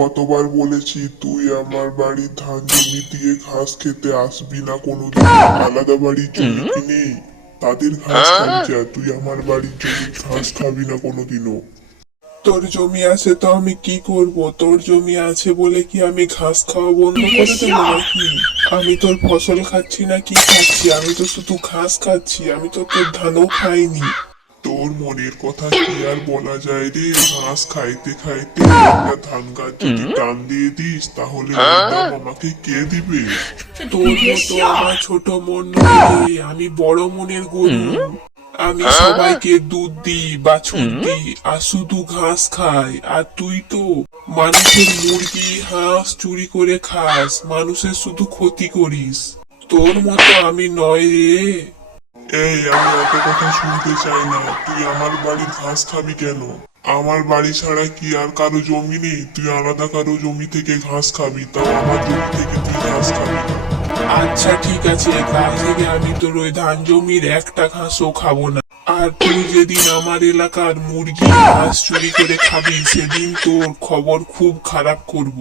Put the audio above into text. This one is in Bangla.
কতবার বলেছি তুই আমার বাড়ির ধান জমি দিয়ে ঘাস খেতে আসবি না কোনোদিন। আলাদা বাড়ির জমি কিনে তাদের ঘাস খাবি যা, তুই আমার বাড়ির জমির ঘাস খাবি না কোনোদিনও। তোর জমি আছে তো আমি কি করব? তোর জমি আছে বলে কি আমি ঘাস খাওয়া বন্ধ করে দেবো নাকি? আমি তোর ফসল খাচ্ছি না কি খাচ্ছি? আমি তো শুধু ঘাস খাচ্ছি, আমি তো তোর ধানও খাইনি। তোর মনের কথা কি আর বলা যায় রে? ঘাস খাইতে খাইতে একটা ধান গাছ যদি টান দিয়ে দিস তাহলে ওর দাম আমাকে কে দিবে? তোর মতো আমার ছোট মন নয় রে, আমি বড় মনের গরু। আমি সবাইকে দুধ দিই, বাছুর দিই, আর শুধু ঘাস খাই। আর তুই তো মানুষের মুরগি হাঁস চুরি করে খাস, মানুষের শুধু ক্ষতি করিস। তোর মতো আমি নয় রে। এই, আমি অত কথা শুনতে চাই না। তুই আমার বাড়ির ঘাস খাবি কেন? আমার বাড়ি ছাড়া কি আর কারো জমি নেই? তুই আলাদা কারো জমি থেকে ঘাস খাবি, তাও আমার জমি থেকে তুই ঘাস খাবি না। আচ্ছা ঠিক আছে, কাল থেকে আমি তোর ওই ধান জমির একটা ঘাসও খাবো না। আর তুই যেদিন আমার এলাকার মুরগি ঘাস চুরি করে খাবি সেদিন তোর খবর খুব খারাপ করব।